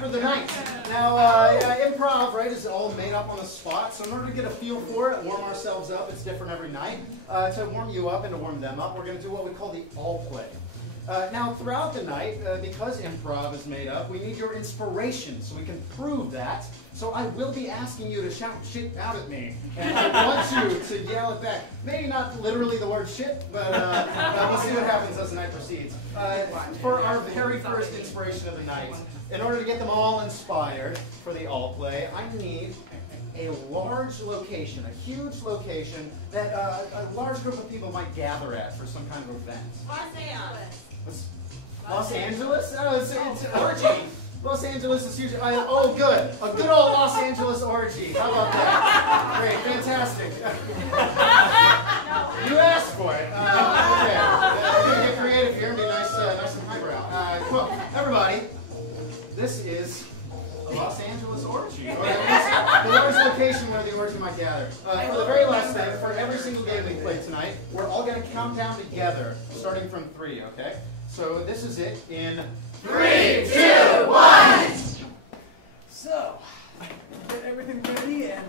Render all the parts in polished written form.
for the night. Now, improv, right, is all made up on the spot. So in order to get a feel for it, warm ourselves up, it's different every night. To warm you up and to warm them up, we're going to do what we call the all play. Now, throughout the night, because improv is made up, we need your inspiration so we can prove that. So I will be asking you to shout shit out at me. And I want you to yell it back. Maybe not literally the word shit, but we'll see what happens as the night proceeds. For our very first inspiration of the night, in order to get them all inspired for the all play, I need a large location, a huge location that a large group of people might gather at for some kind of event. Los Angeles? It's orgy. Los Angeles is huge. Oh, good. A good old Los Angeles orgy. How about that? Great. Fantastic. You asked for it. Okay. We're going to get creative here and be nice and highbrow. Cool. Everybody, this is a Los Angeles orgy. Or at least the large location where the orgy might gather. For the very last thing, for every single game we play tonight, we're all going to count down together, starting from 3, okay? So this is it in 3, 2, 1! So, get everything ready, and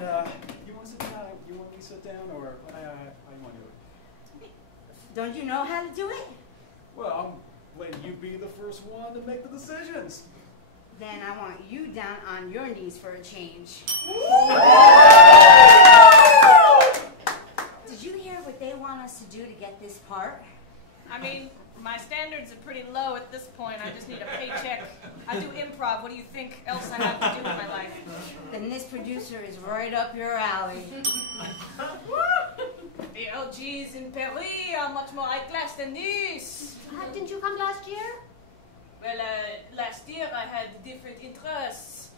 you want to sit down? You want me to sit down, or how you want to do it? Don't you know how to do it? Well, I'm letting you be the first one to make the decisions. Then I want you down on your knees for a change. Did you hear what they want us to do to get this part? I mean, my standards are pretty low at this point. I just need a paycheck. I do improv. What do you think else I have to do with my life? Then this producer is right up your alley. The LGs in Paris are much more high class than this. Didn't you come last year? Well, last year I had different interests.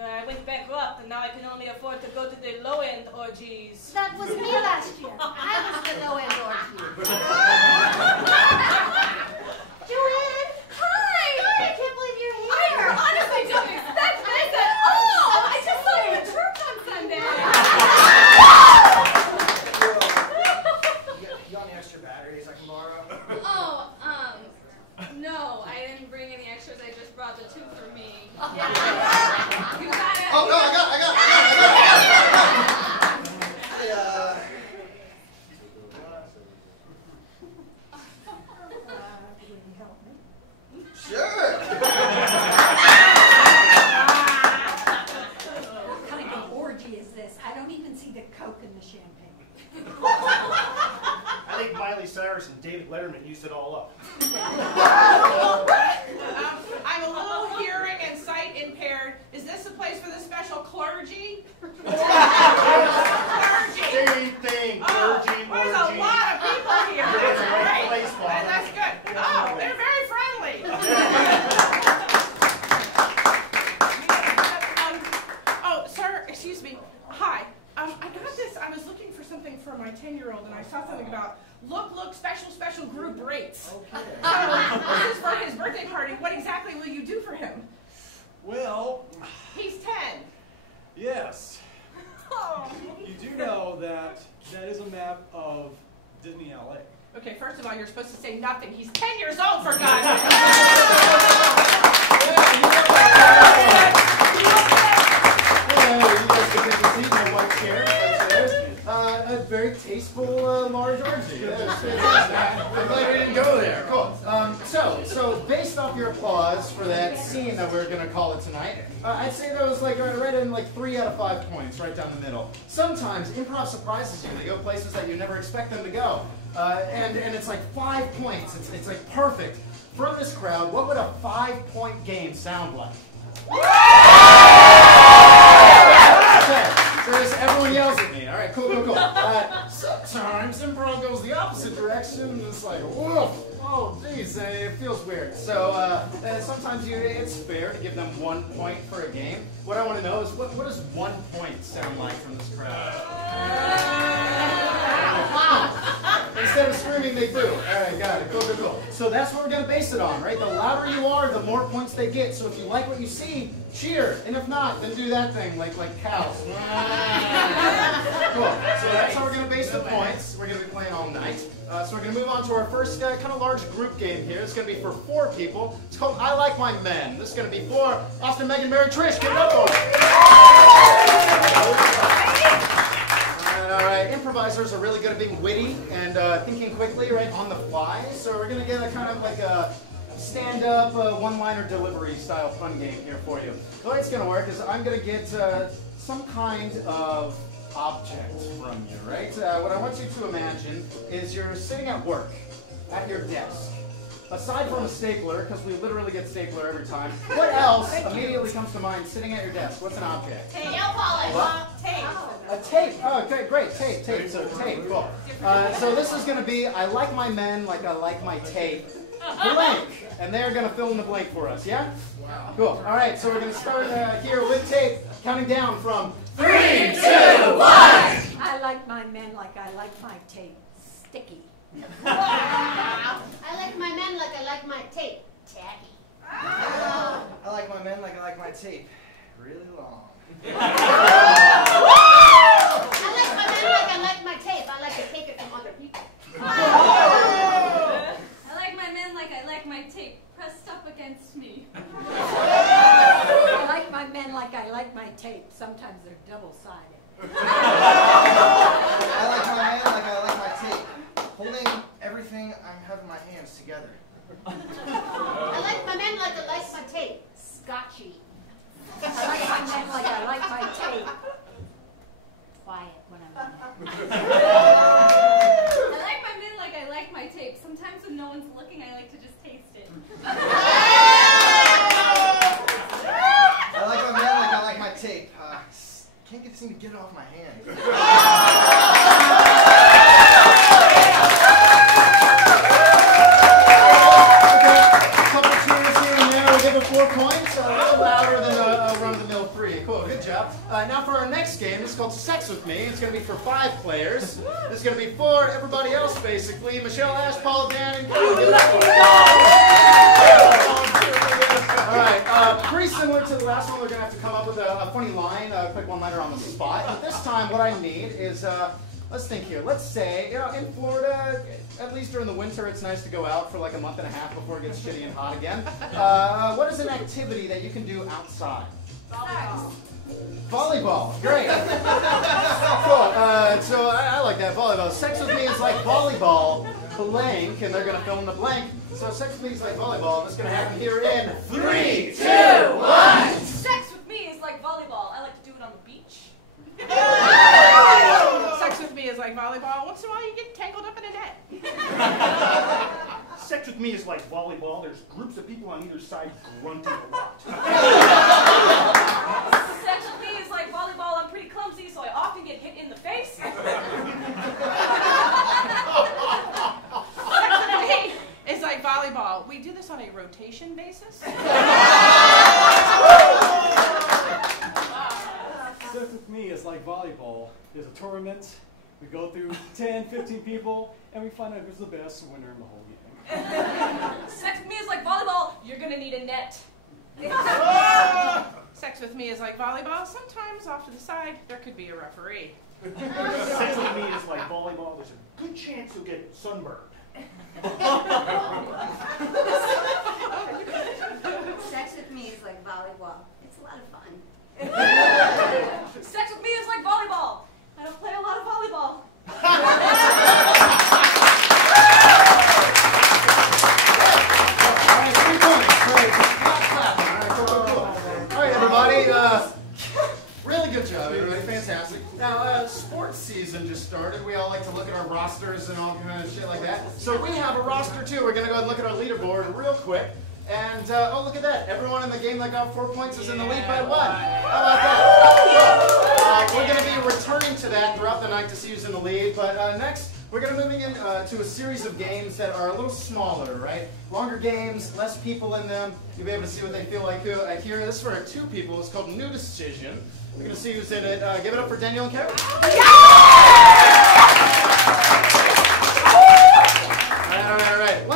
I went bankrupt, and now I can only afford to go to the low-end orgies. That was me last year. I was the low-end orgy. Joanne! Hi! I can't believe you're here. I honestly don't expect this at all. I just saw you at church on Sunday. You got any extra batteries I can borrow? Oh, no, I didn't bring any extras. I just brought the 2 for me. You got it. Oh, no, I got it. Sure. What kind of orgy is this? I don't even see the Coke in the champagne. I think Miley Cyrus and David Letterman used it all up. I'm a little hearing and sight impaired. Is this a place for the special clergy? Clergy. Same thing, clergy, Well, there's a lot of people here. It's a great place, Bob. That's good. Oh, they're very friendly. Oh, sir, excuse me. Hi. I got this. I was looking for something for my 10-year-old, and I saw something about look, special group rates. Okay. This is for his birthday party. What exactly will you do for him? Well, He's 10. yes. Oh. You do know that is a map of Disney LA. Okay, first of all, you're supposed to say nothing. He's 10 years old, for God's sake. A very tasteful large orgy. I'm glad we didn't go there. Cool. So based off your applause for that scene that we're going to call it tonight, I'd say that was like right in like 3 out of 5 points, right down the middle. Sometimes improv surprises you. They go places that you never expect them to go. And it's like 5 points. It's like perfect. From this crowd, what would a 5-point game sound like? Okay, so everyone yells at me. All right, cool. Sometimes improv goes the opposite direction, and it's like, whoa, oh, geez, it feels weird. So sometimes it's fair to give them 1 point for a game. What I want to know is, what does 1 point sound like from this crowd? Wow. Instead of screaming, they boo. All right, got it. Cool, cool, cool. So that's what we're going to base it on, right? The louder you are, the more points they get. So if you like what you see, cheer. And if not, then do that thing like cows. Cool. So that's how we're going to base the points. We're going to be playing all night. So we're going to move on to our first kind of large group game here. It's going to be for 4 people. It's called I Like My Men. This is going to be for Austin, Megan, Mary, Trish. Give it up for them. All right, improvisers are really good at being witty and thinking quickly, right, on the fly. So we're going to get a kind of like a stand-up, one-liner delivery style fun game here for you. The way it's going to work is I'm going to get some kind of object from you, right? What I want you to imagine is you're sitting at work, at your desk. Aside from a stapler, because we literally get stapler every time, what else immediately comes to mind sitting at your desk? What's an object? Nail polish. What? Tape. A tape. Oh, okay, great. Tape. So tape. Cool. So this is going to be I like my men like I like my tape. Blank. And they're going to fill in the blank for us, yeah? Wow. Cool. All right, so we're going to start here with tape, counting down from 3, 2, 1. I like my men like I like my tape. Sticky. I like my men like I like my tape. Tacky. I like my men like I like my tape. Really long. I like my men like I like my tape. I like to take it from other people. I like my men like I like my tape pressed up against me. I like my men like I like my tape. Sometimes they're double-sided. I like my men like I like my tape. Holding everything I have in my hands together. I like my men like I like my tape. Scotchy. I like my men like I like my tape. Quiet when I'm on I like my men like I like my tape. Sometimes when no one's looking, I like to just taste it. I like my men like I like my tape. Can't seem to get it off my hand. Couple cheers here and there. We'll give it 4 points. A little louder than a run-of-the-mill 3. Cool, good job. Now for our next game, it's called Sex With Me. It's going to be for 5 players. This is going to be for everybody else, basically. Michelle, Ash, Paul, Dan, and Kyle. All right, pretty similar to the last one. We're going to have to come up with a funny line, a quick one-liner on the spot. But this time, what I need is, let's think here. Let's say, you know, in Florida, at least during the winter, it's nice to go out for like a month and a half before it gets shitty and hot again. What is an activity that you can do outside? Volleyball. Volleyball, great. Cool. So I like that, volleyball. Sex with me is like volleyball, blank, and they're going to fill in the blank. So sex with me is like volleyball, and it's going to happen here in 3, 2, 1. Sex with me is like volleyball. I like to do it on the beach. Sex with me is like volleyball. Once in a while, you get tangled up in a net. Sex with me is like volleyball. There's groups of people on either side grunting a lot. Sex with me is like volleyball. I'm pretty clumsy, so I often get hit in the face. Sex with me is like volleyball. We do this on a rotation basis. Sex with me is like volleyball. There's a tournament. We go through 10, 15 people, and we find out who's the best winner in the whole game. Sex with me is like volleyball. You're gonna need a net. Sex with me is like volleyball. Sometimes off to the side, there could be a referee. Sex with me is like volleyball. There's a good chance you'll get sunburned. Sex with me is like volleyball. It's a lot of fun. Sex with me is like volleyball. I don't play a lot of volleyball. Alright, 3 points. Great. Clap. Alright, everybody. Really good job, everybody. Fantastic. Now, sports season just started. We all like to look at our rosters and all kind of shit like that. So we have a roster too. We're going to go and look at our leaderboard real quick. And, oh, look at that. Everyone in the game that got 4 points is in the lead by 1. How about that? We're going to be returning to that throughout the night to see who's in the lead. But next, we're going to be moving into a series of games that are a little smaller, right? Longer games, less people in them. You'll be able to see what they feel like here. This is for 2 people. It's called New Decision. We're going to see who's in it. Give it up for Daniel and Kevin.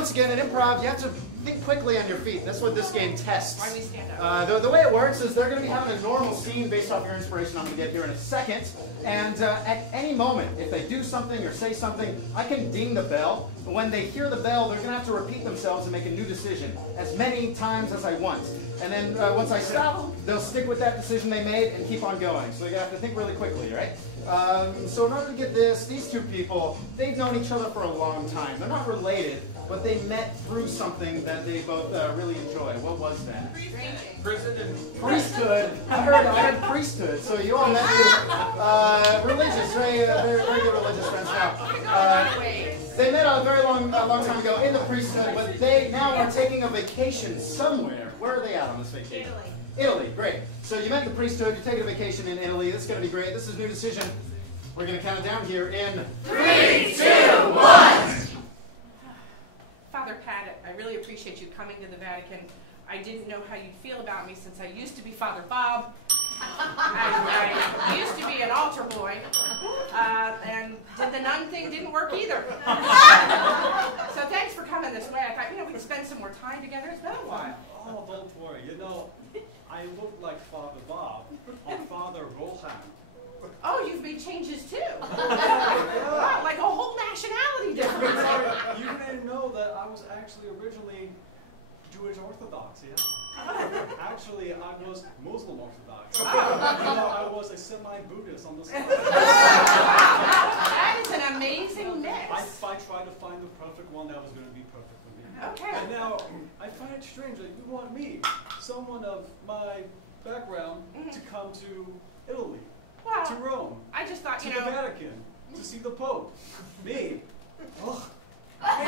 once again, in improv, you have to think quickly on your feet. That's what this game tests. Why do we stand up? The way it works is they're going to be having a normal scene based off your inspiration I'm going to get here in a second. And at any moment, if they do something or say something, I can ding the bell. But when they hear the bell, they're going to have to repeat themselves and make a new decision as many times as I want. And then once I stop, they'll stick with that decision they made and keep on going. So you're going to have to think really quickly, right? So in order to get this, these two people, they've known each other for a long time. They're not related, but they met through something that they both really enjoy. What was that? Priesthood. I heard priesthood. So you all met religious, very good religious friends now. They met a very long time ago in the priesthood, but they now are taking a vacation somewhere. Where are they at on this vacation? Italy, great. So you met the priesthood, you're taking a vacation in Italy. This is going to be great. This is a new decision. We're going to count it down here in 3, 2, 1. Father Pat, I really appreciate you coming to the Vatican. I didn't know how you'd feel about me since I used to be Father Bob. I used to be an altar boy, and the nun thing didn't work either. So thanks for coming this way. I thought, we'd spend some more time together. It's been a while. Oh, don't worry. I look like Father Bob or Father Rohan. Oh, you've made changes too. Wow, like a whole nationality difference. You may know that I was actually originally Jewish Orthodox, yeah? Actually, I was Muslim Orthodox. I was a semi-Buddhist on the side. That is an amazing mix. I tried to find the perfect one that was going to be perfect for me. Okay. And now, I find it strange that you want me, someone of my background, to come to Italy, to Rome, I just thought, to the Vatican, to see the Pope. Me. Ugh. Are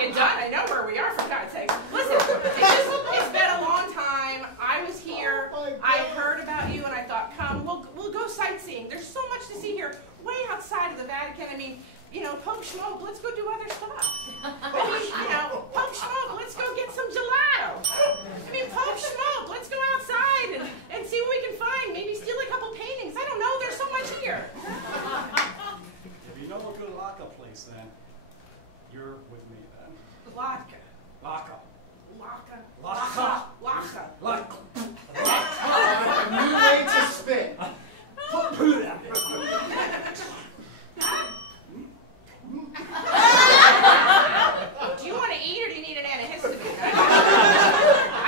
you done? I know where we are, for God's sake. Listen, it's been a long time. I was here. I heard about you, and I thought, come, we'll go sightseeing. There's so much to see here, way outside of the Vatican. I mean, Pope Schmope, let's go do other stuff. Pope Schmope, let's go get some gelato. Pope Schmope, let's go outside and see what we can find. Maybe steal a couple paintings. I don't know. There's so much here. If you know a good laka place, then you're with me then. Laka. Laka. Laka. Laka. Laka. Laka. A new way to spit. Do you want to eat or do you need an antihistamine? I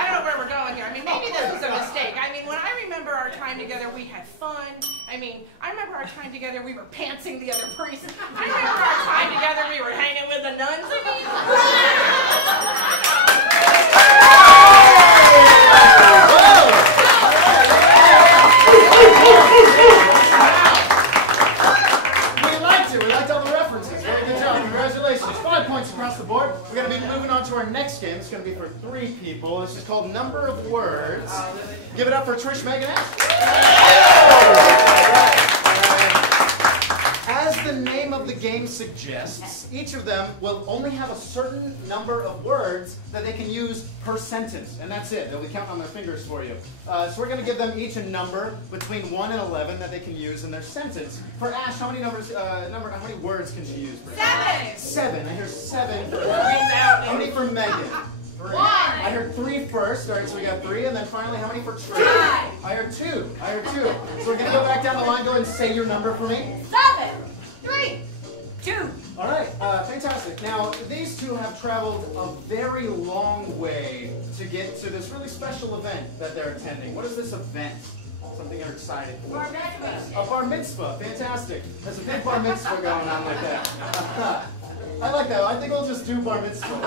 don't know where we're going here. Maybe this was a mistake. When I remember our time together, we had fun. I remember our time together, we were pantsing the other priests. I remember our time together, we were hanging with the nuns. We liked all the references. Very good job. Congratulations. 5 points across the board. We're going to be moving on to our next game. It's going to be for 3 people. This is called Number of Words. Give it up for Trish, Megan, Ash. As the name of the game suggests, each of them will only have a certain number of words that they can use per sentence, and that's it. They'll be counting on their fingers for you. So we're going to give them each a number between 1 and 11 that they can use in their sentence. For Ash, how many words can she use? 7. 7. I hear 7 for Ash. How many for Megan? 3. I heard 3 first. All right, so we got 3, and then finally, how many for Trish? 5. I heard 2. So we're going to go back down the line. Go ahead and say your number for me. 7, 3, 2. All right, fantastic. Now, these two have traveled a very long way to get to this really special event that they're attending. What is this event? Something you're excited for? Bar mitzvah. A bar mitzvah, fantastic. There's a big bar mitzvah going on like that. I like that. I think we'll just do bar mitzvah.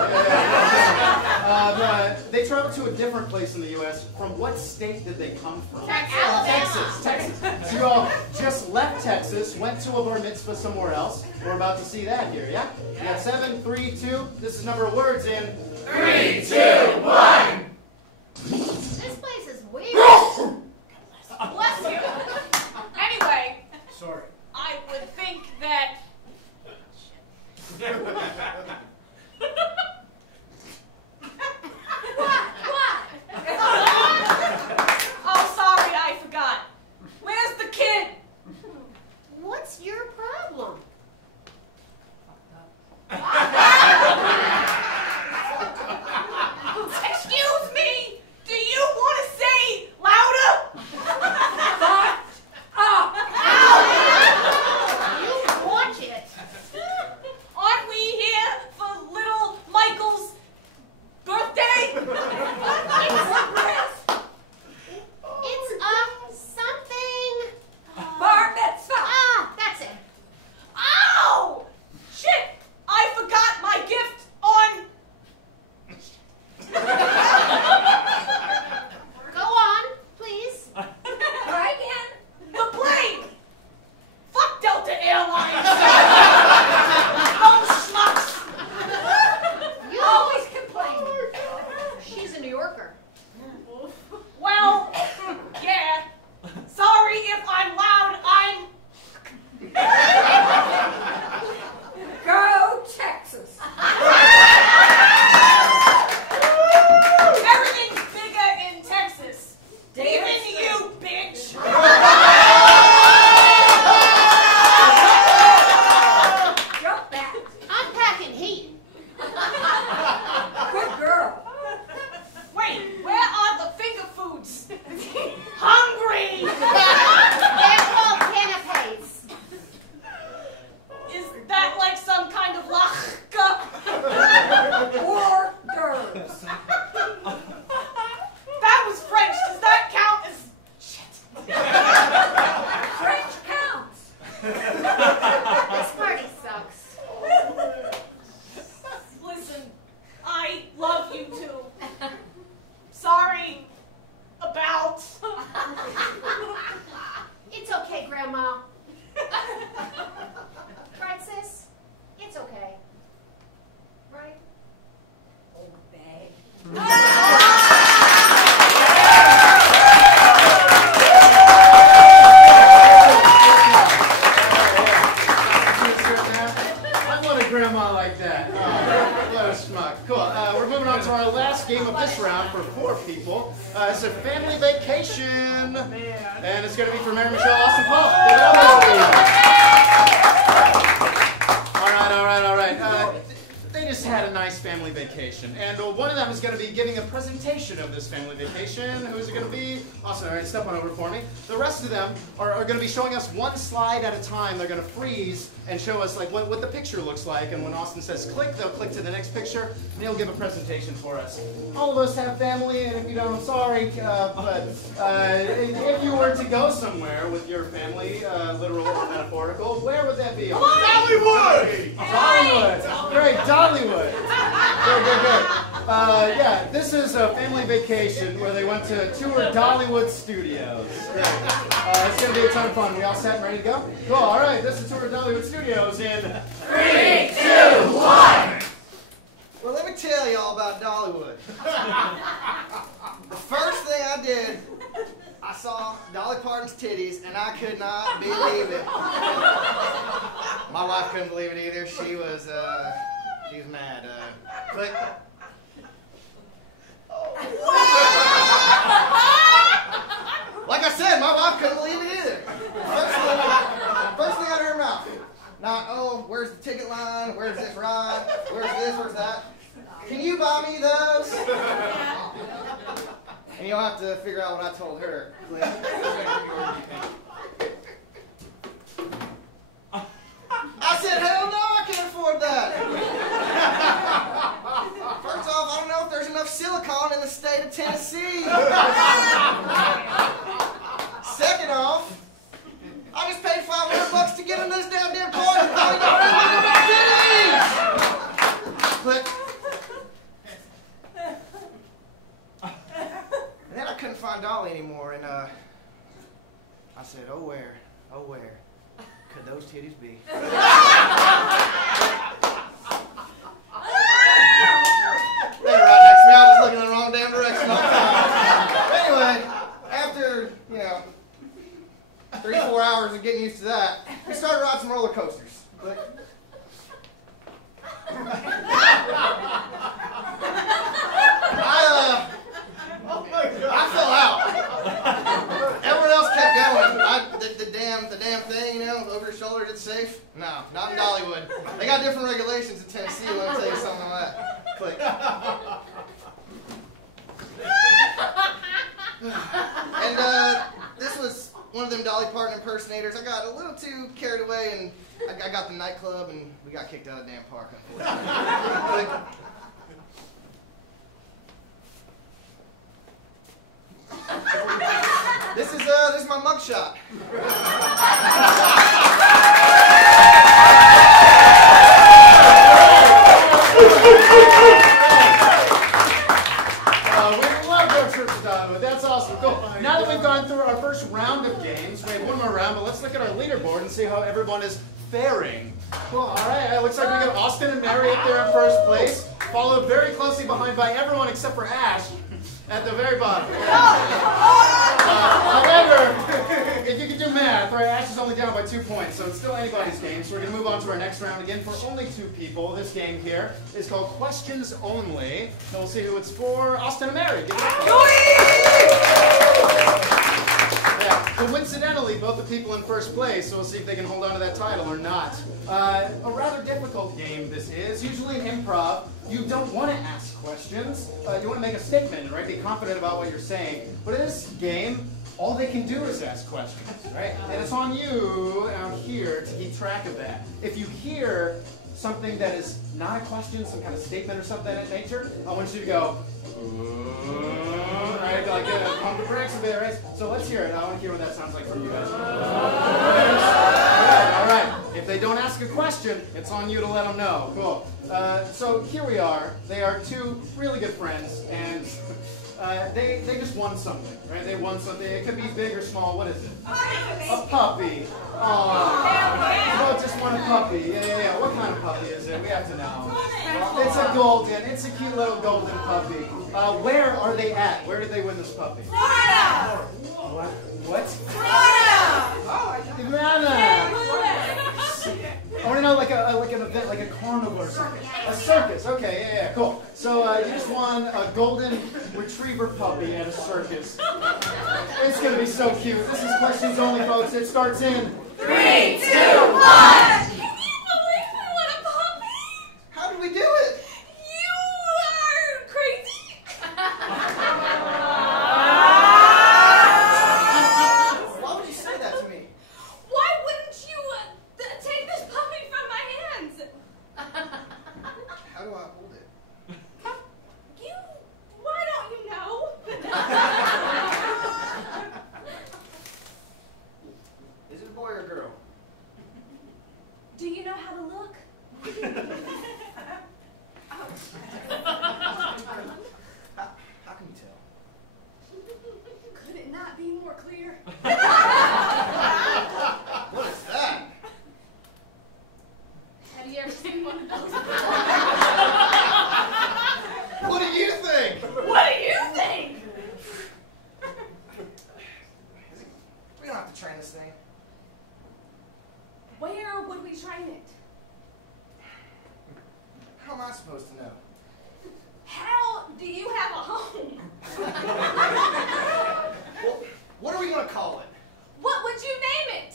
They traveled to a different place in the U.S. From what state did they come from? Texas. Texas. So you all just left Texas, went to a bar mitzvah somewhere else. We're about to see that here, yeah? You got 7, 3, 2. This is number of words in 3, 2, 1. This place is weird. Bless you. Anyway, Sorry. I would think that. What? Oh, sorry, I forgot. Where's the kid? What's your problem? family vacation. Man. And it's going to be for Mary Michelle, Austin, Paul. Give it up, please. All right. They just had a nice family vacation. And one of them is going to be giving a presentation of this family vacation. Who's it going to be? Austin, all right, step on over for me. The rest of them are going to be showing us one slide at a time. They're going to freeze and show us like what the picture looks like. And when Austin says click, they'll click to the next picture, and they'll give a presentation for us. All of us have family, and if you don't, I'm sorry. But if you were to go somewhere with your family, literal or metaphorical, where would that be? Dollywood! Dollywood! Great, Dollywood! Good. Yeah, this is a family vacation where they went to tour Dollywood Studios. Great. It's going to be a ton of fun. We all set and ready to go? Cool, all right, this is tour Dollywood Studios in 3, 2, 1! Well, let me tell you all about Dollywood. The first thing I did, I saw Dolly Parton's titties, and I could not believe it. My wife couldn't believe it either. She was mad. Click. Like I said, my wife couldn't believe it either. First thing out of her mouth. Not, oh, where's the ticket line? Where's this ride? Where's this? Where's that? Can you buy me those? And you'll have to figure out what I told her. I said, hell no, I can't afford that. First off, I don't know if there's enough silicone in the state of Tennessee. Second off, I just paid $500 to get in this damn party. Probably don't have my titties. And then I couldn't find Dolly anymore, and I said, oh where could those titties be? They're right next to me. I was just looking in the wrong damn direction all the time. Anyway, after 3-4 hours of getting used to that, we started riding some roller coasters. I fell out. Everyone else kept going. The damn thing, over your shoulder, it's safe. No, not in Dollywood. They got different regulations in Tennessee. Let me tell you something on that. Click. And this was one of them Dolly Parton impersonators. I got a little too carried away, and I got the nightclub, and we got kicked out of the damn park, unfortunately. This is my mugshot. We love our trip to Dollywood. That's awesome. Cool. Now that we've gone through our first round of games, we have one more round, but let's look at our leaderboard and see how everyone is faring. Cool. All right. It looks like we got Austin and Mary up there in first place, followed very closely behind by everyone except for Ash at the very bottom. However, if you can do math, right, Ash is only down by 2 points, so it's still anybody's game. So we're going to move on to our next round again for only 2 people. This game here is called Questions Only. And we'll see who it's for. Austin and Mary. Give it up. Yeah, coincidentally, both the people in first place, so we'll see if they can hold on to that title or not. A rather difficult game this is. Usually in improv, you don't want to ask questions. You want to make a statement, right? Be confident about what you're saying. But in this game, all they can do is ask questions, right? And it's on you out here to keep track of that. If you hear something that is not a question, some kind of statement or something of that nature, I want you to go, right? Like pump the brakes a bit, right? So let's hear it. I want to hear what that sounds like from you guys. All right. If they don't ask a question, it's on you to let them know. Cool. So here we are. They are 2 really good friends, and they just won something, right? They won something. It could be big or small. What is it? A puppy. Oh, just won a puppy. Yeah. What kind of puppy is it? We have to know. It's a golden. It's a cute little golden puppy. Where are they at? Where did they win this puppy? Florida! What? Florida! Oh, Atlanta. I want to know like an event, like a carnival or something. A circus. Okay, yeah, cool. So you just won a golden retriever puppy at a circus. It's gonna be so cute. This is questions only, folks. It starts in 3, 2, 1. How did we do it? You are crazy. Why would you say that to me? Why wouldn't you take this puppy from my hands? How do I hold it? Why don't you know? Is it a boy or a girl? Do you know how to look? How can you tell? Could it not be more clear? What is that? Have you ever seen one of those? What do you think? What do you think? We don't have to train this thing. Where would we train it? How am I supposed to know? How do you have a home? Well, what are we going to call it? What would you name it?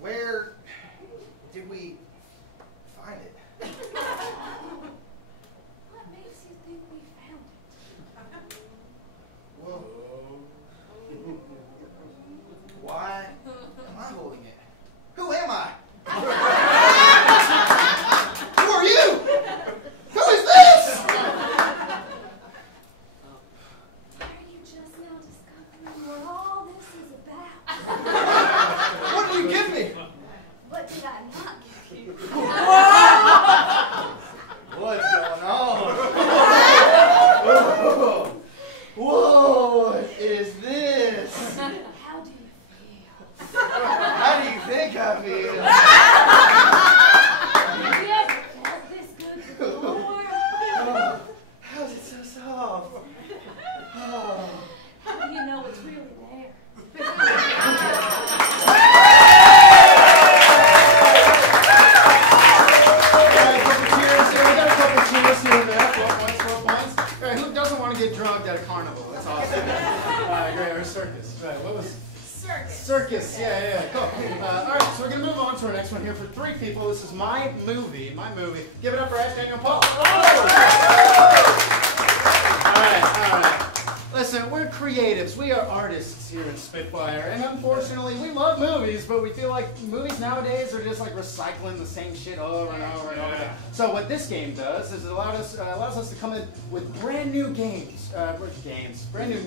Where did we find it? What makes you think we found it? Whoa. Why am I holding it? Who am I? Who are you? Who is this? Are you just now discovering what all this is about? What did you give me? What did I not give you? What's going on? Whoa, what is this? How do you feel? How do you think I feel? Have you ever felt this good before? How's it so soft? Oh. How do you know it's really there? Who doesn't want to get drugged at a carnival? That's awesome. Great, or circus. Right, what was Circus. circus? Yeah, cool. All right, so we're gonna move on to our next one here for 3 people. This is my movie. Give it up for Ash, Daniel, and Paul. All right. Listen, we're creatives. We are artists here at Spitfire, and unfortunately, we love movies, but we feel like movies nowadays are just like recycling the same shit over and over and over again. So what this game does is it allows us to come in with brand new brand new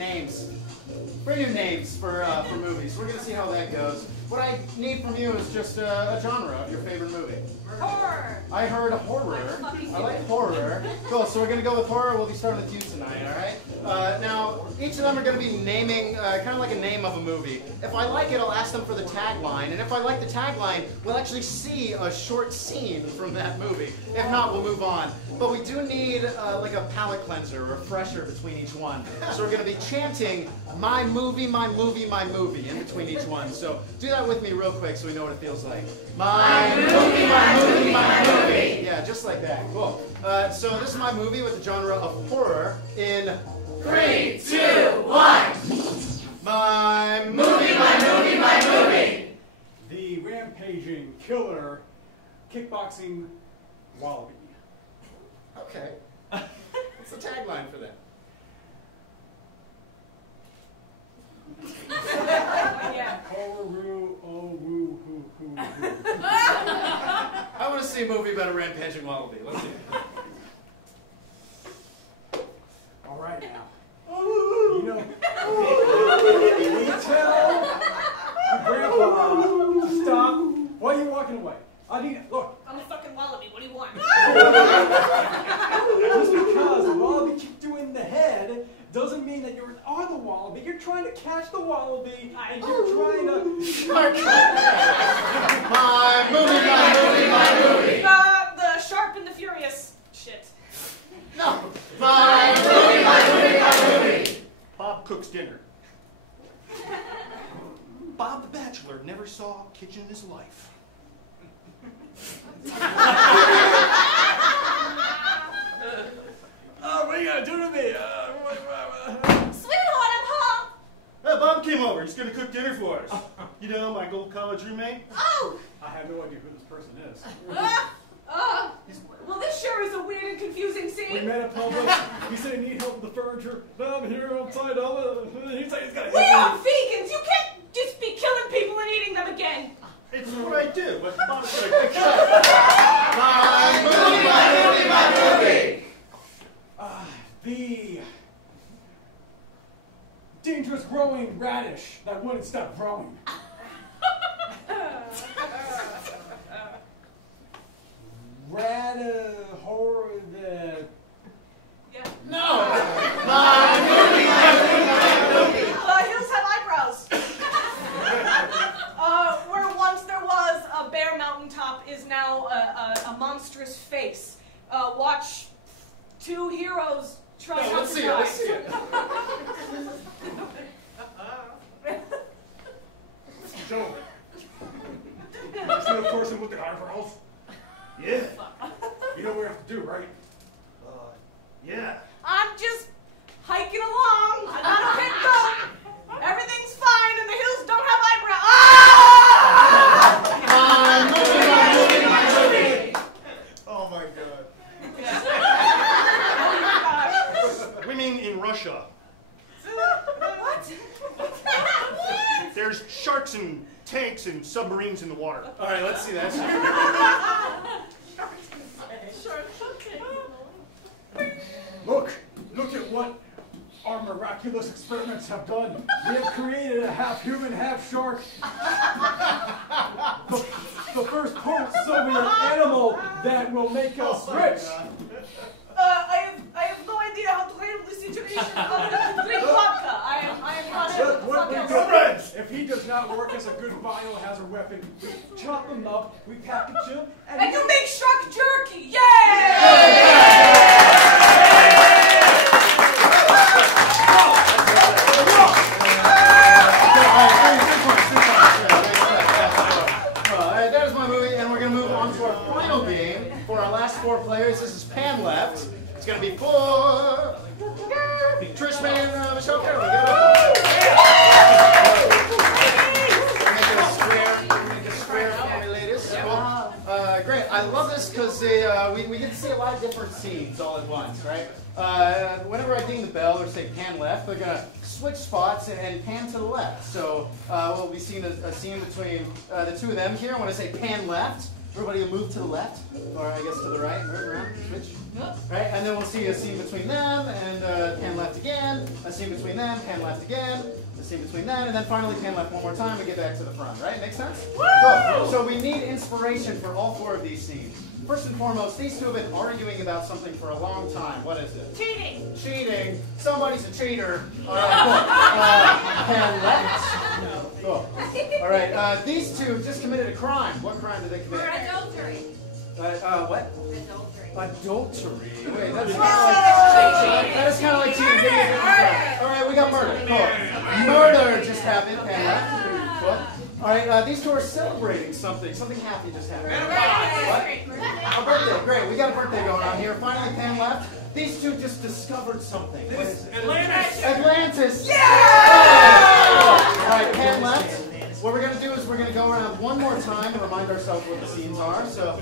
names for movies. We're gonna see how that goes. What I need from you is just a genre of your favorite movie. Horror. I heard horror. I like horror. Cool, so we're going to go with horror. We'll be starting with you tonight, all right? Now, each of them are going to be naming kind of like a name of a movie. If I like it, I'll ask them for the tagline. And if I like the tagline, we'll actually see a short scene from that movie. If not, we'll move on. But we do need like a palate cleanser, a refresher between each one. So we're going to be chanting, my movie, my movie, my movie, in between each one. So do that with me real quick so we know what it feels like. My movie, my movie, my movie. Yeah, just like that. Cool. So this is my movie with the genre of horror in 3, 2, 1. My movie, my movie, my movie. The rampaging, killer, kickboxing wallaby. Okay. What's the tagline for that? Yeah. Horror, oh, woo, hoo, hoo, hoo. I want to see a movie about a rampaging wallaby. Let's see. All right now. You know, we tell the grandpa to stop. Why are you walking away? I need, look. I'm a fucking wallaby. What do you want? Just because the wallaby kicked you in the head doesn't mean that you're on the wallaby. You're trying to catch the wallaby, and you're trying to... My movie, my movie, my movie. The Sharp and the Furious shit. No. My movie, my movie, my movie. Bob cooks dinner. Bob the Bachelor never saw a kitchen in his life. me. Sweetheart, I'm home. Bob came over. He's going to cook dinner for us. You know, my gold college roommate. Oh! I have no idea who this person is. Well, this sure is a weird and confusing We scene. met at Publix. He said he needed help with the furniture. Now I'm here outside. He said he's got to We are vegans. You can't just be killing people and eating them again. It's what I do. But Bob's going to My movie. The dangerous growing radish that wouldn't stop growing. No. Hills have eyebrows. Where once there was a bare mountaintop is now a monstrous face. Watch two heroes try not Let's to see it. die. Let's see it. Gentlemen, you see the person with the eyebrows? Yeah. You know what we have to do, right? Yeah. I'm just hiking along. I'm not a pit goat. Everything's fine, and the hills don't have eyebrows. Oh my God. We mean in Russia. What? There's sharks and tanks and submarines in the water. All right, let's see that. Look at what our miraculous experiments have done. We have created a half human, half shark. The first post-Soviet animal that will make us rich. I have no idea how to handle the situation. Other than to drink vodka. I am not able to fuck else. If he does not work as a good biohazard weapon, we chop him up, we package him, And you make shark jerky. Yay! That is my movie, and we're going to move on to our final game. For our last 4 players, this is Pan Left. It's going to be for Trishman and Michelle Carroll. Give it up. Make it a square for me, ladies. Cool. Great. I love this because we get to see a lot of different scenes all at once, right? Whenever I ding the bell or say pan left, they're going to switch spots and pan to the left. So we'll be seeing a scene between the two of them here. When I say pan left, everybody will move to the left, or I guess to the right, right around, switch. Right? And then we'll see a scene between them, and pan left again, a scene between them, pan left again, a scene between them, and then finally pan left one more time and get back to the front, right? Make sense? Cool. So we need inspiration for all 4 of these scenes. First and foremost, these two have been arguing about something for a long time. What is it? Cheating. Cheating. Somebody's a cheater. All right, cool. Pan left. Cool. All right, these two just committed a crime. What crime did they commit? Adultery. What? Adultery. Adultery. Wait, that's kind of like cheating. Give me a different crime. All right, we got murder. Cool. Murder just happened. Pan left. Cool. All right, these two are celebrating something. Something happy just happened. What? A birthday. Great. We got a birthday going on here. Finally, pan left. These two just discovered something. What is it? Atlantis. Yeah! All right, pan left. What we're going to do is we're going to go around one more time and remind ourselves what the scenes are. So,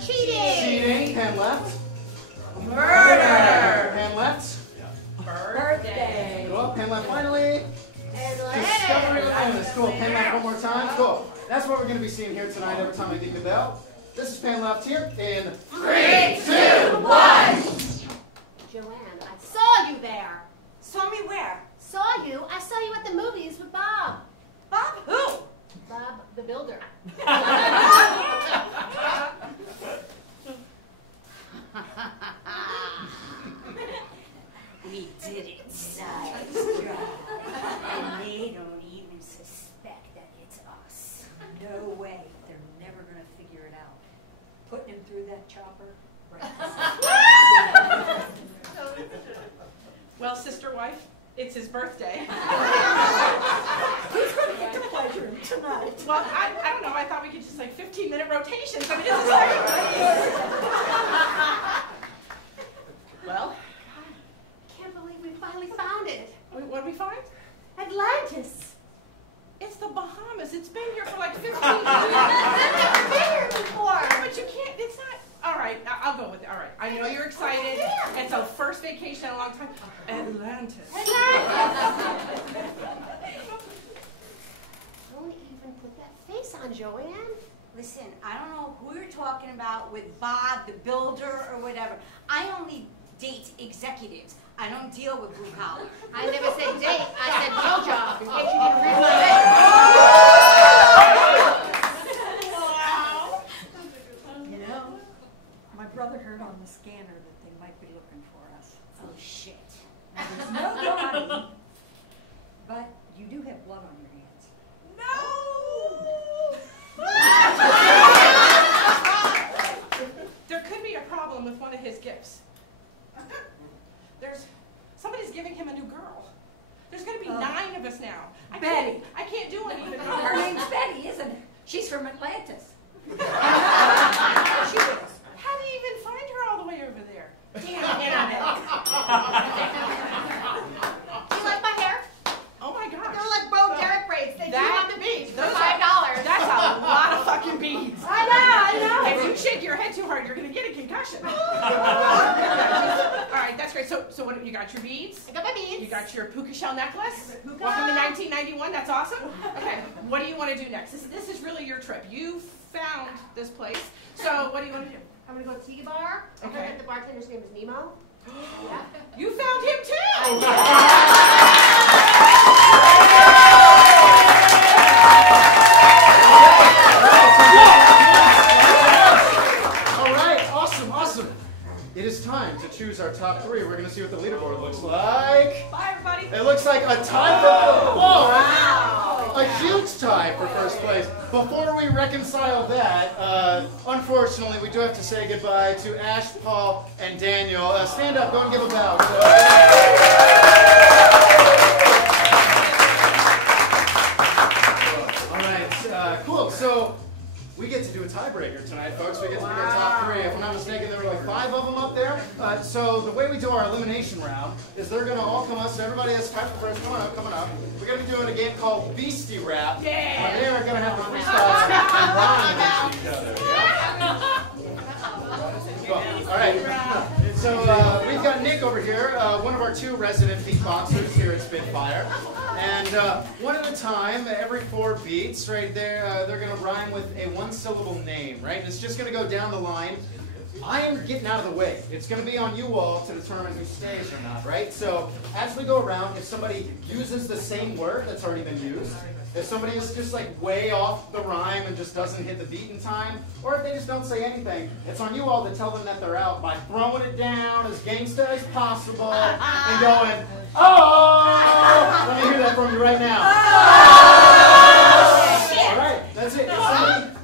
cheating. Pan left. Murder. Pan left. Birthday. Go up. Pan left. Finally. Discovering Atlantis. Cool. Pan left one more time. Cool. That's what we're going to be seeing here tonight every time I ding the bell. This is pan left here in 3, 2, 1. Joanne, I saw you there. Saw me where? Saw you? I saw you at the movies with Bob. Bob? Who? Bob the Builder. We did it, nice job. And they don't even suspect that it's us. No way. They're never going to figure it out. Putting him through that chopper. Well, sister wife, it's his birthday. Who's going to get to pleasure him tonight? Well, I don't know. I thought we could just like 15-minute rotations. I mean, this is like... Well, Can't what did we find? Atlantis. It's the Bahamas. It's been here for like 15 years. I've never been here before. But you can't, it's not, all right, I'll go with it. All right, I know you're excited. It's our first vacation in a long time. Atlantis. Don't even put that face on, Joanne. Listen, I don't know who you're talking about with Bob, the builder, or whatever. I only date executives. I don't deal with blue collar. I never said date, I said no job, in case you didn't read my You know, my brother heard on the scanner that they might be looking for us. Oh, shit. Now, there's no body, but you do have blood on your hands. There could be a problem with one of his gifts. Somebody's giving him a new girl. There's going to be 9 of us now. Betty. I can't do anything. Her name's Betty, isn't it? She's from Atlantis. She is. How do you even find her all the way over there? Damn internet. Do you like my hair? Oh my gosh. They're like Bo Derek braids. They came on the beach for $5. That's a lot of fucking beads. I know. If you shake your head too hard, you're going to get a concussion. All right, that's great. So what, you got your beads? I got my beads. You got your puka shell necklace? Puka. Welcome to 1991. That's awesome. Okay, what do you want to do next? This is really your trip. You found this place. So what do you want to do? I'm going to go to Tiki Bar. I heard that the bartender's name is Nemo. Yeah. You found him too! All right, awesome. It is time to choose our top 3. We're going to see what the leaderboard looks like. Bye, everybody. It looks like a tie for a huge tie for first place. Before we reconcile that, unfortunately, we do have to say goodbye to Ash, Paul, and Daniel. Stand up, go and give a bow. All right, cool. So we get to do a tiebreaker tonight, folks. We get to do our top 3. If I'm not mistaken, there were like 5 of them up there. So the way we do our elimination round is they're going to all come up. So everybody that's tied for first, coming up. We're going to be doing a game called Beastie Rap. Yeah. They are going to have to freestyle and rhyme against each other. Yeah? Cool. All right. So we've got Nick over here, one of our 2 resident beatboxers here at Spitfire. And one at a time, every 4 beats, right there, they're going to rhyme with a 1-syllable name, right? And it's just going to go down the line. I am getting out of the way. It's going to be on you all to determine who stays or not, right? So as we go around, if somebody uses the same word that's already been used, if somebody is just like way off the rhyme and just doesn't hit the beat in time, or if they just don't say anything, it's on you all to tell them that they're out by throwing it down as gangsta as possible and going, oh! Let me hear that from you right now. All right, that's it.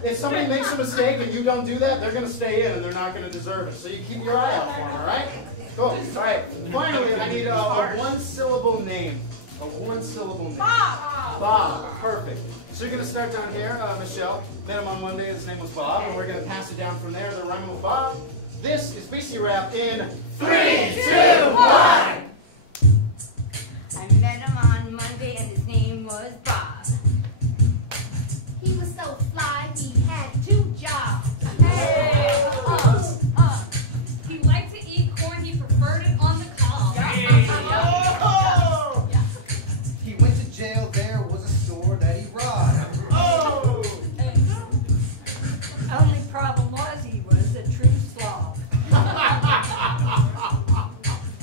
If somebody makes a mistake and you don't do that, they're going to stay in and they're not going to deserve it. So you keep your eye out for them, all right? Cool. All right. Finally, I need a 1-syllable name. A 1-syllable name. Bob. Perfect. So you're going to start down here, Michelle. Met him on Monday. His name was Bob. And we're going to pass it down from there. They're rhyming with Bob. This is BC Rap in 3, 2, 1. I met him on Monday and his name was Bob. He was so fly, he had 2 jobs. Hey! He liked to eat corn, he preferred it on the cob. He went to jail, there was a store that he robbed. Only problem was he was a true slob.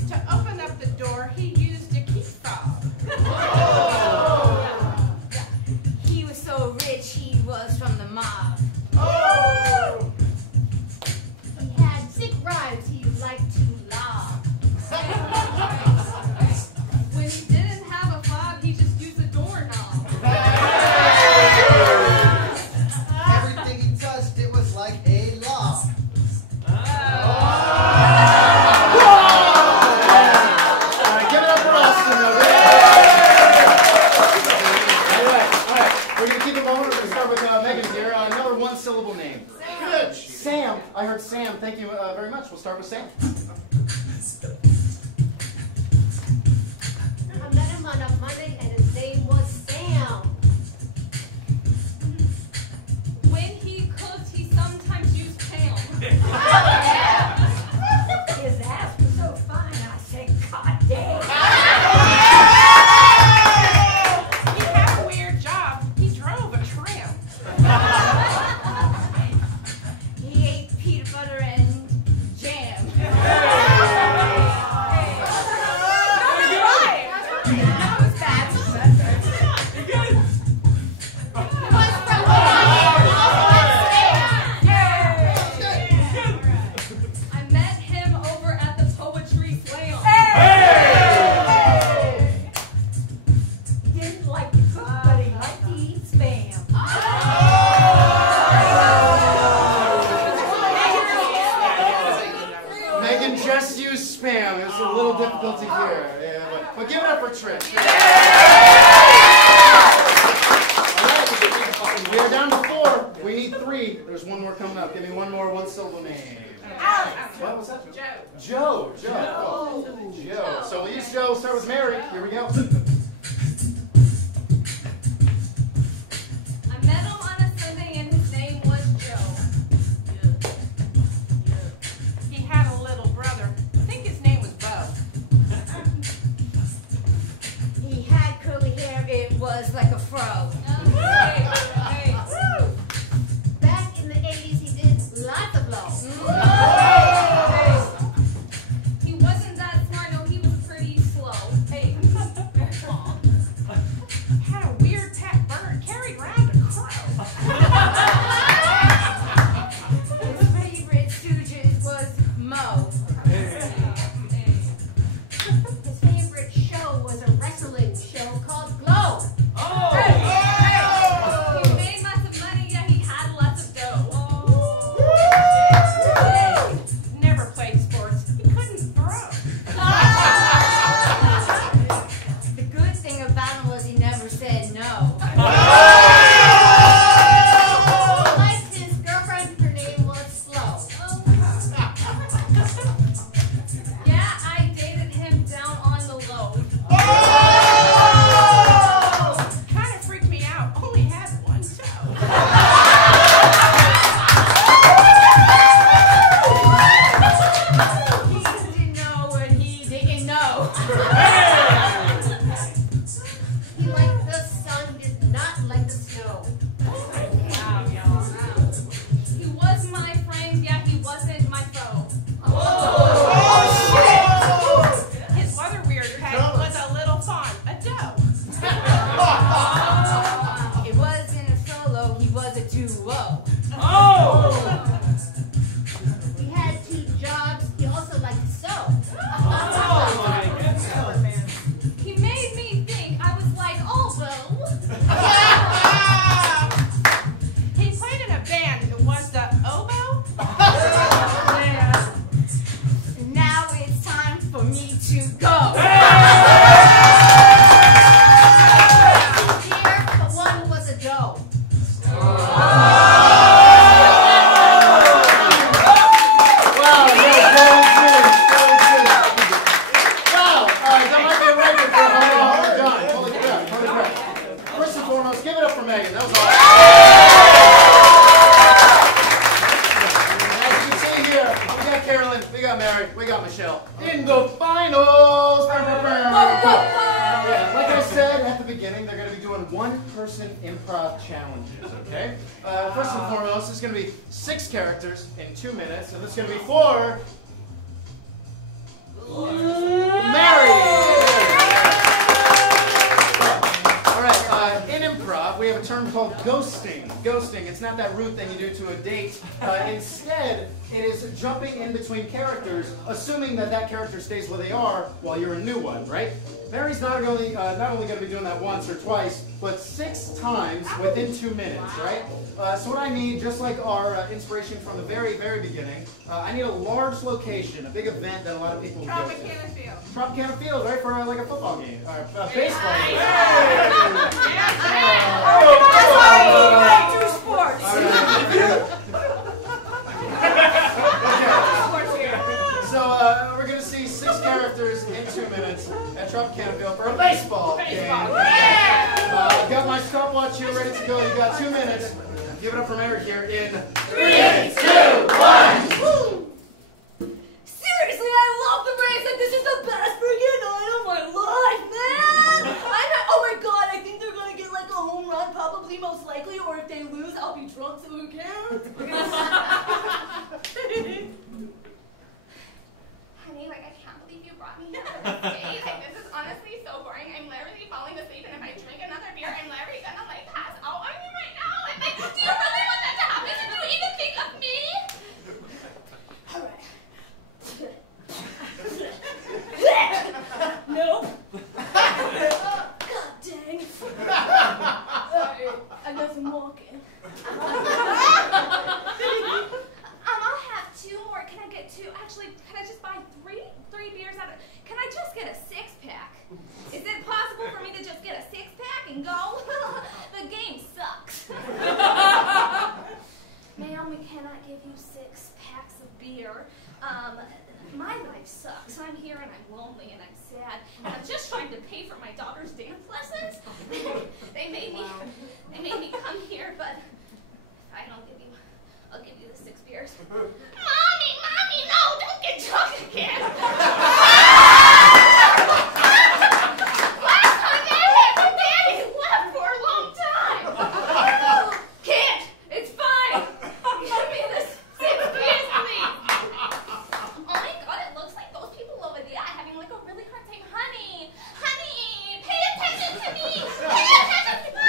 To open up the door, he used a key fob. He was so rich, he was from the mob. He had sick rhymes he liked to lob. When he didn't have a fob, he just used a doorknob. Everything he touched, it was like a lob. Give it up for Austin, though. All right. We're going to keep it going. We're going to start with Megan here. Another 1-syllable name. Good. Sam. I heard Sam. Thank you very much. We'll start with Sam. I met him on a yeah. But give it up for Trish. All right. We are down to 4. We need 3. There's one more coming up. Give me one more, one syllable name. What was that? Joe. Joe. So we'll use Joe. We'll start with Mary. Here we go. I met him on a Sunday and his name was Joe. He had a little brother. I think his name was Bo. He had curly hair, it was like a fro. Hey. Back in the 80s, he did lots of blow. He wasn't that smart, no, he was pretty slow. Hey. Had a weird pet bird, carried around a crow. His favorite Stooges was Mo. His favorite show was a wrestling show called Glow. He made lots of money, yeah, he had lots of dough. Never played sports. He couldn't throw. The good thing about him was he never said no. He liked his girlfriend, her name was Flo. Yeah, I dated him down on the low. Kind of freaked me out. Only had one toe. He didn't know what he didn't know. He liked the sun, did not like the snow. He was my friend, yeah, he wasn't my foe. His other weird pet was a little fawn, a doe. It wasn't a solo, he was a duo. He had 2 jobs. He also liked to sew. He made me think I was like, oh, well. He played in a band. It was the oboe. Now it's time for me to go. Dear, but one was a doe. Wow, that might be a record for how long we're done. Holy crap. First and foremost, give it up for Megan. That was awesome. As you can see here, we got Carolyn, we got Mary, we got Michelle in the finals. Yeah, like I said at the beginning, they're going to be doing 1-person improv challenges, okay? First and foremost, it's going to be 6 characters in 2 minutes, and this is going to be for Mary. All right, in improv, we have a term called ghosting. Ghosting, it's not that rude thing you do to a date. Instead, it is jumping in between characters, assuming that that character stays where they are while you're a new one, right? Mary's not only going to be doing that once or twice, but 6 times within 2 minutes, right? So what I need, just like our inspiration from the very, very beginning, I need a large location, a big event that a lot of people will go to. Tropicana Field, right, for like a football game, or a baseball game. Do sports. So we're going to see 6 characters in 2 minutes at Tropicana Field for a baseball game. Got my stopwatch here ready to go. You got 2 minutes. Give it up for Mary here in 3, 2, 1. Seriously, I love the race, and this is the best freaking night of my life, man! Oh my god, I think they're gonna get like a home run, probably, most likely, or if they lose, I'll be drunk, so who cares? Honey, like, I can't believe you brought me here for this day. Like, this is honestly so boring. I'm literally falling asleep, and if I drink another beer, I'm literally gonna, like, pass out on you right now. And, like, do you really want that to happen? Did you even think of me? bad, and I'm just trying to pay for my daughter's dance lessons. They made me come here, but if I don't give you, I'll give you the 6 beers. Mommy, no, don't get drunk again. Last time that happened, Daddy left for a long time. Can't. It's fine. Give me the 6 beers, please. Oh my God, it looks like those people over there are having like a really hard time. Honey, pay attention to me. Pay attention to me.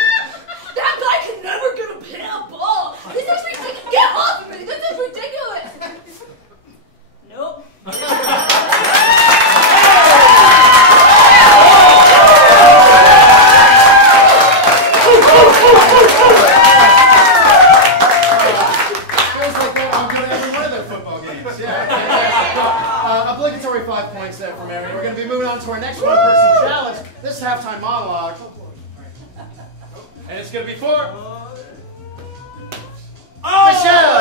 That guy can never get a pair ball. This is ridiculous. Get off of me. This is ridiculous. Nope. Obligatory 5 points there for Mary. We're going to be moving on to our next one-person challenge. This halftime monologue. And it's going to be for Michelle!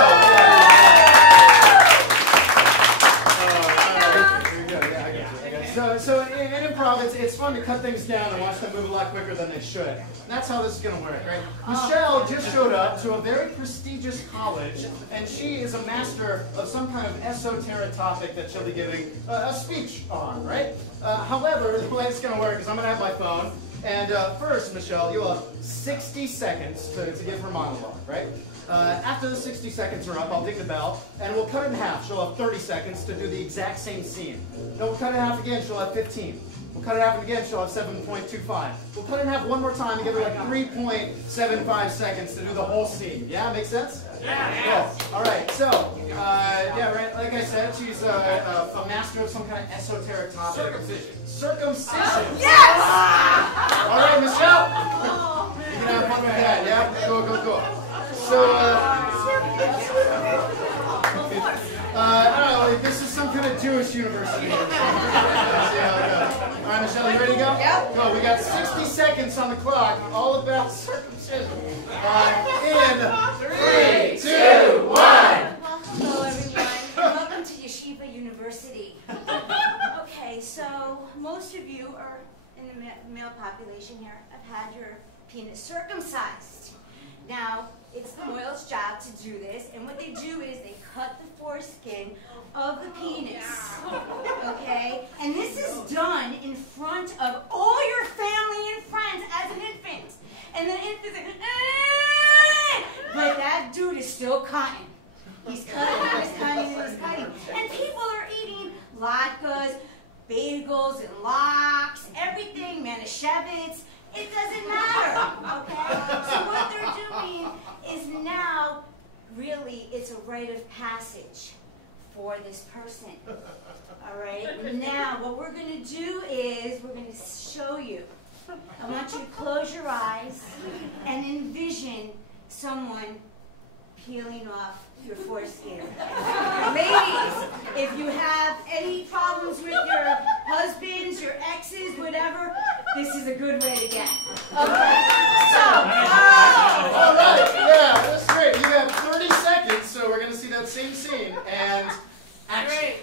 So in improv, it's fun to cut things down and watch them move a lot quicker than they should. And that's how this is going to work, right? Michelle just showed up to a very prestigious college, and she is a master of some kind of esoteric topic that she'll be giving a speech on, right? However, the way it's going to work is I'm going to have my phone, and first, Michelle, you'll have 60 seconds to give her monologue, right? After the 60 seconds are up, I'll ding the bell, and we'll cut it in half. She'll have 30 seconds to do the exact same scene. Then we'll cut it in half again, she'll have 15. We'll cut it in half again, she'll have 7.25. We'll cut it in half one more time and give her like 3.75 seconds to do the whole scene. Yeah, make sense? Yeah. Cool. All right, so, yeah, right, like I said, she's a master of some kind of esoteric topic. Circumcision. Yes! All right, Michelle. You can have fun with that, yeah? Go. So, I don't know, like this is some kind of Jewish university. Let's see how it goes. All right, Michelle, you ready to go? Yep. Go. We got 60 seconds on the clock, all about circumcision. In 3, 2, 1. Well, hello everyone. Welcome to Yeshiva University. Okay, so most of you are in the male population here have had your penis circumcised. Now, it's the moil's job to do this, and what they do is they cut the foreskin of the penis, okay? And this is done in front of all your family and friends as an infant. And the infant's like, but that dude is still cutting. He's cutting. And people are eating latkes, bagels, and lox, everything, manischewitz. It doesn't matter, okay? So what they're doing is now, really, it's a rite of passage for this person, all right? Now, what we're going to do is we're going to show you. I want you to close your eyes and envision someone peeling off your foreskin. Ladies, if you have any problems with your husbands, your exes, whatever, this is a good way to get. Okay, so, all right, yeah, that's great. You have 30 seconds, so we're going to see that same scene, and action.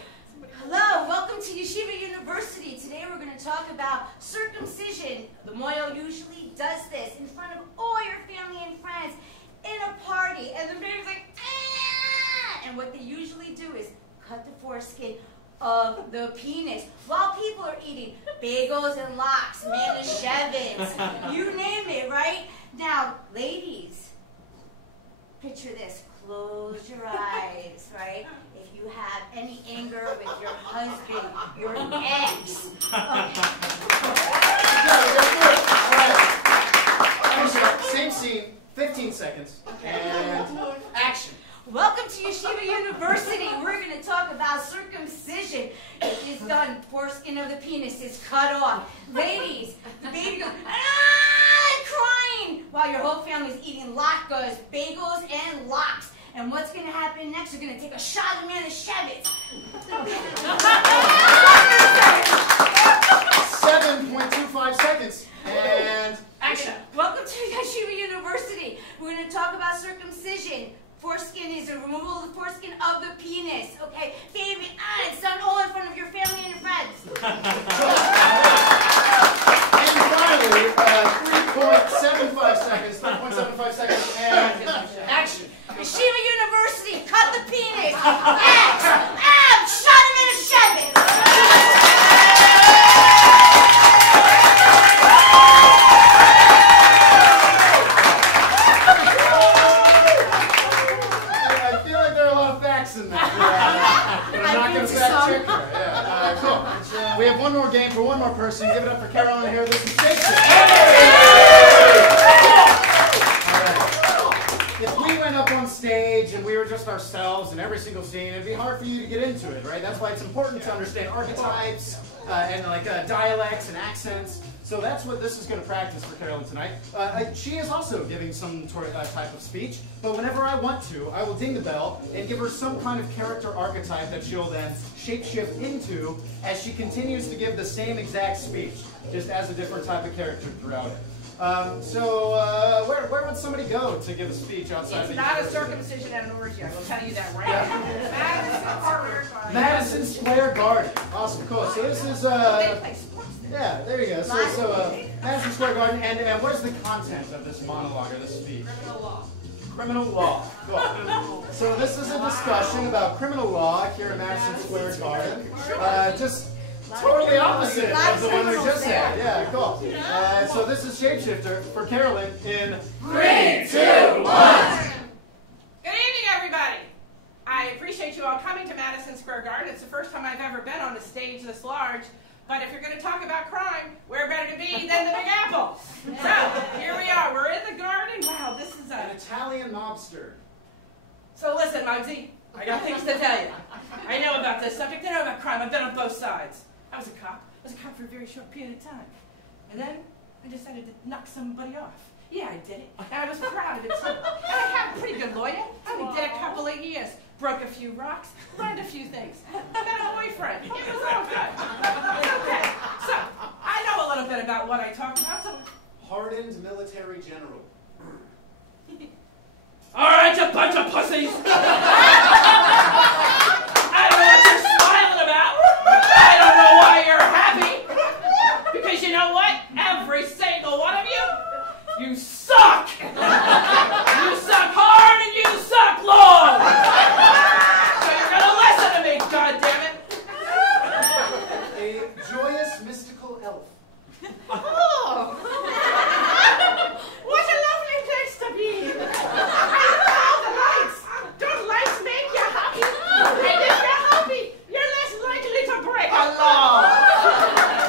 Hello, welcome to Yeshiva University. Today we're going to talk about circumcision. The moyo usually does this in front of all your family and friends in a party, and the baby's like, ah! And what they usually do is cut the foreskin of the penis while people are eating bagels and lox, manischewitz, you name it, right? Now, ladies, picture this. Close your eyes, right? If you have any anger with your husband, your ex. Okay. Same scene, 15 seconds, and action. Welcome to Yeshiva University. We're going to talk about circumcision. It is done. Foreskin of the penis is cut off. Ladies, the baby goes, ah, crying, while your whole family is eating latkes, bagels, and lox. And what's going to happen next? We're going to take a shot of manischewitz. 7.25 seconds, and action. Welcome to Yeshiva University. We're going to talk about circumcision. Foreskin is the removal of the foreskin of the penis. Okay, baby, it's done all in front of your family and friends. Shut him in a second! I feel like there are a lot of facts in that. But I'm not going to fact check her. Yeah. Cool. We have one more game for one more person. Give it up for Carolyn here. This is If we went up on stage and we were just ourselves in every single scene, it'd be hard for you to get into it, right? That's why it's important to understand archetypes and dialects and accents. So that's what this is going to practice for Carolyn tonight. She is also giving some type of speech, but whenever I want to, I will ding the bell and give her some kind of character archetype that she'll then shapeshift into as she continues to give the same exact speech, just as a different type of character throughout it. Where would somebody go to give a speech outside of the It's not a university? circumcision at an orgy, I will tell you that right Yeah. Madison Square Garden. Awesome, cool. So this is, yeah, there you go. So Madison Square Garden, and what is the content of this monologue or this speech? Criminal law. Criminal law. Cool. So this is a discussion about criminal law here at Madison Square Garden. Just totally opposite of the one we just had. Yeah, cool. So this is Shapeshifter for Carolyn in 3, 2, 1. Good evening, everybody. I appreciate you all coming to Madison Square Garden. It's the first time I've ever been on a stage this large. But if you're going to talk about crime, where better to be than the Big Apple? So, here we are. We're in the garden. Wow, this is An Italian mobster. So listen, Muggsy, I got things to tell you. I know about this subject. I know about crime. I've been on both sides. I was a cop. I was a cop for a very short period of time. And then I decided to knock somebody off. Yeah, I did it. And I was proud of it, too. And I had a pretty good lawyer. I only did a couple of years. Broke a few rocks. Learned a few things. Got a boyfriend. It was all good. Okay. So, I know a little bit about what I talk about, so... Hardened military general. All right, you bunch of pussies. I don't know what you're smiling about. I don't know why you're happy. Because you know what? Every single one of you suck. You suck hard and you suck long. So you're going to listen to me, goddammit. A joyous mystical elf. Oh. What a lovely place to be. I love all the lights. Don't lights make you happy? And if you're happy, you're less likely to break a law.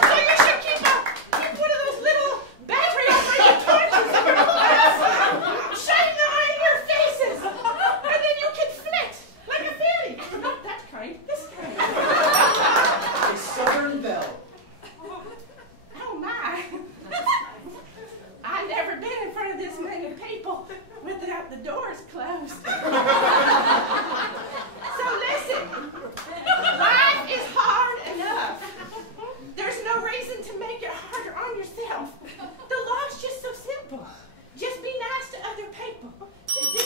So you should keep one of those little battery-operated torches in your pockets. Shine them on your faces. And then you can flit like a fairy. Not that kind, this kind. A southern belle. Oh my! I've never been in front of this many people without the doors closed. So listen, life is hard enough. There's no reason to make it harder on yourself. The law's just so simple. Just be nice to other people. Just do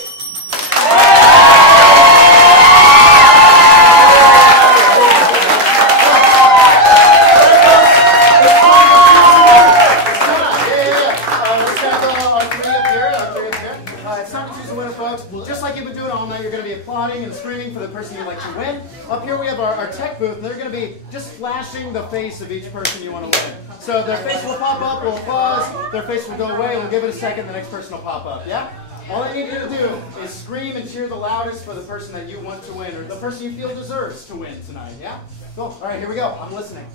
Just like you've been doing all night, you're going to be applauding and screaming for the person you'd like to win. Up here we have our tech booth, and they're going to be just flashing the face of each person you want to win. So their face will pop up, we'll applause, their face will go away, we'll give it a second, the next person will pop up, yeah? All I need you to do is scream and cheer the loudest for the person that you want to win, or the person you feel deserves to win tonight, yeah? Cool. All right, here we go. I'm listening.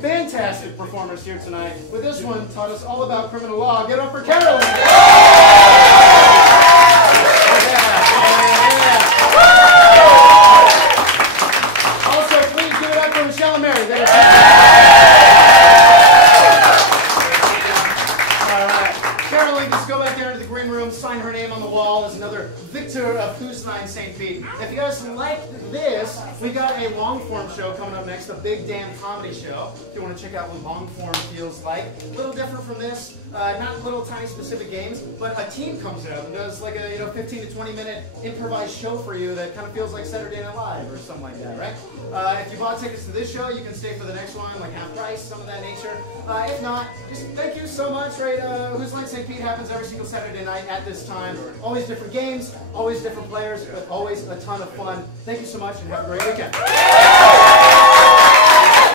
Fantastic performers here tonight. With this one, taught us all about criminal law. Get up for Carolyn. Also, please give it up for Michelle and Mary. All right, Carolyn, just go back there into the green room. everyone sign her name on the wall as another victor of Who's Line St. Pete. If you guys like this, we got a long form show coming up next, a Big Damn Comedy Show. If you want to check out what long form feels like. A little different from this, not little tiny specific games, but a team comes out and does like a 15 to 20 minute improvised show for you that kind of feels like Saturday Night Live or something like that, right? If you bought tickets to this show, you can stay for the next one, like half price, some of that nature. If not, just thank you so much, right? Who's Line St. Pete happens every single Saturday night at this time. Always different games, always different players, but always a ton of fun. Thank you so much and have a great weekend.